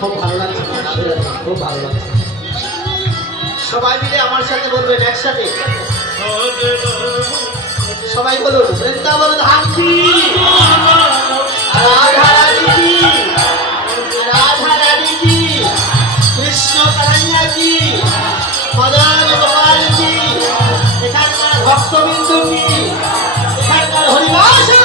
খুব ভালো লাগছে, খুব ভালো লাগছে। সবাই মিলে আমার সাথে বলবেন একসাথে, সবাই বলুন বৃন্দাবন ধাম কি, রাধা রানী কি, রাধা রানী কি, কৃষ্ণ কানাইয়া কি, মদন গোপাল কি, এখানকার ভক্তবিন্দু কি, এখানকার হরিবাস কি।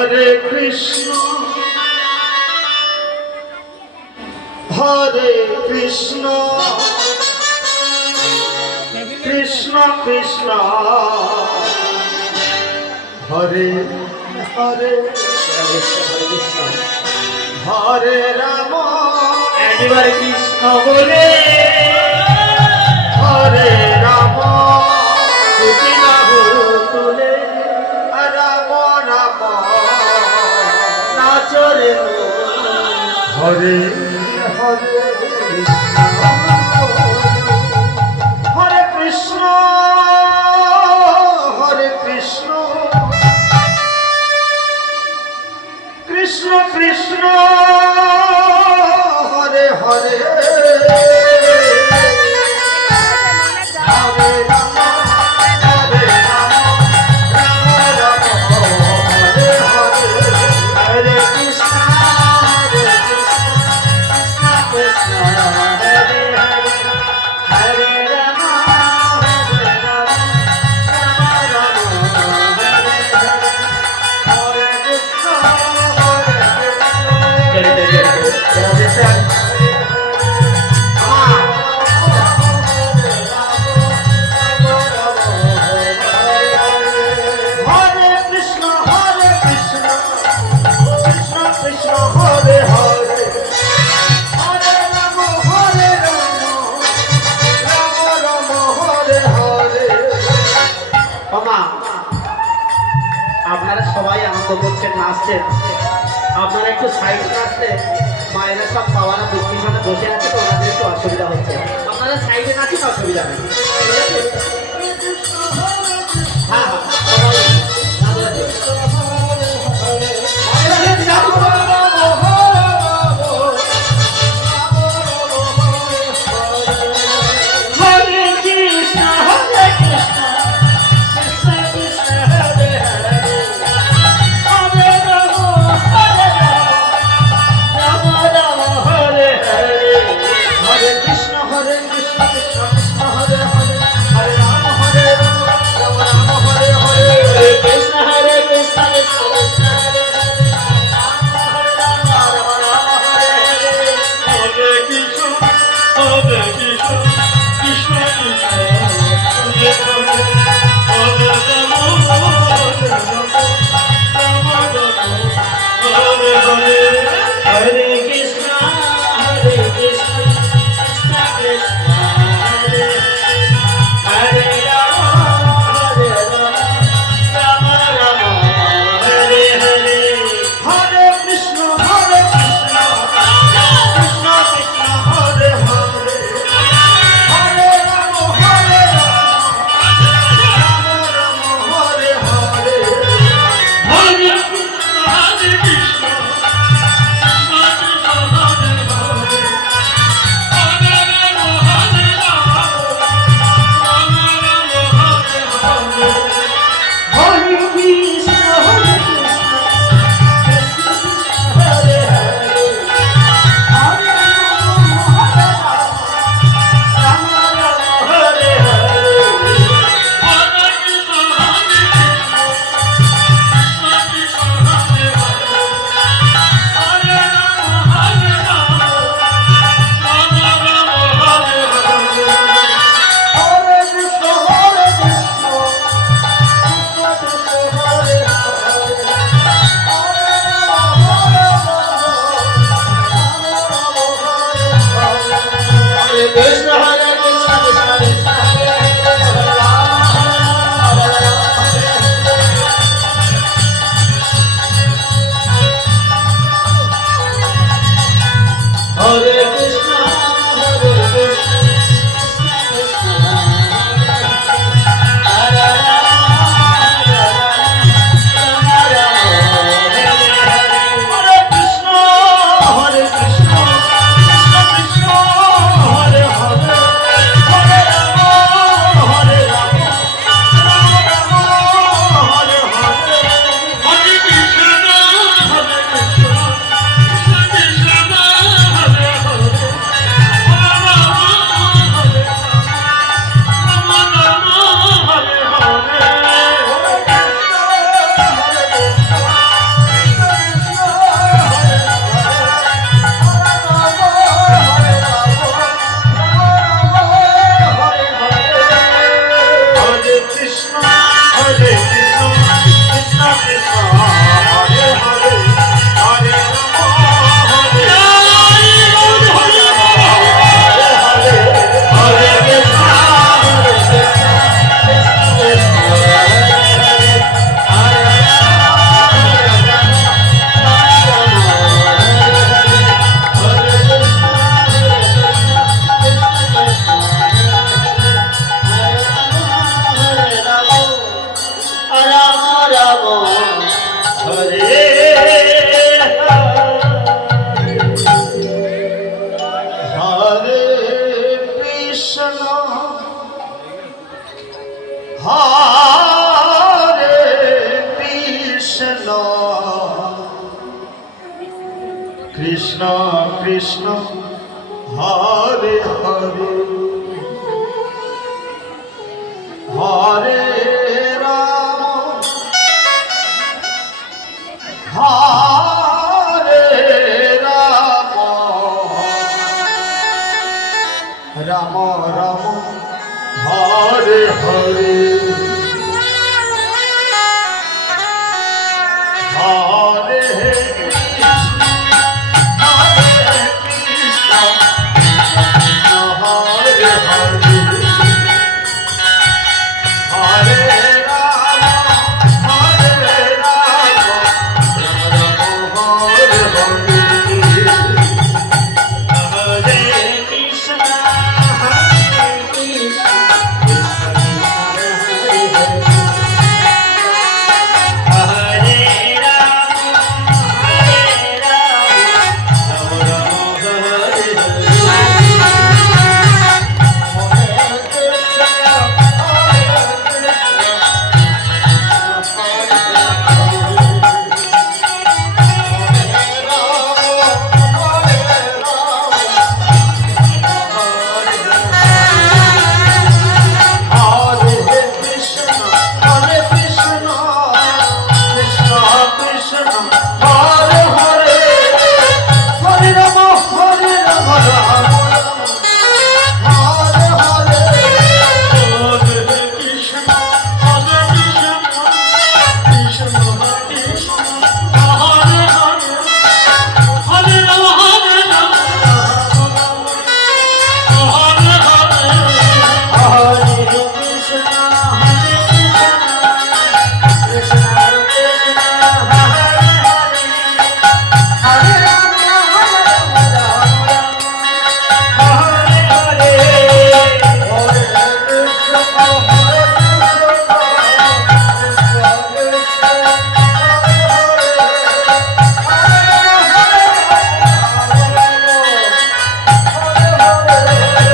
Hare Krishna, Hare Krishna, Krishna Krishna, Hare Hare, Hare Rama, Hare Krishna bole, Hare Rama, Krishna bole, Rama Rama, Nachore, Hare Hare Hare Krishna, Hare Krishna, Krishna Krishna, Hare Hare, Hare Rama, Hare Rama, Rama Rama, Hare Hare, Hare Krishna, Hare Krishna, Krishna Krishna, Hare Hare, Hare Rama, Hare Rama, Rama Rama, Hare Hare, Hare Krishna, Hare Krishna, Hare Krishna, Hare Krishna, Krishna Krishna, Hare Hare, Hare Rama, Hare Rama, Rama Rama, Hare Hare। বাবা, আপনারা সবাই আনন্দ করছেন, নাচছেন, আপনারা একটু side আসলে মায়েরা সব বাবারা পিছনে বসে আছে তো ওনাদের একটু অসুবিধা হচ্ছে, আপনারা সাইডে নাচেন, অসুবিধা নেই, ঠিক আছে? হ্যাঁ হ্যাঁ Hare Krishna, Hare Krishna, Krishna Krishna, Hare Hare, Hare Rama, Hare Rama, Rama Rama, Hare Hare, Hare Krishna, Krishna Krishna, Hare Hare, Hare Rama, Hare Rama, Rama Rama, Hare Hare। Hare Hare Krishna হরে কৃষ্ণ কৃষ্ণ কৃষ্ণ হরে হরে হরে রাম হরে রাম রাম রাম হরে হরে হরে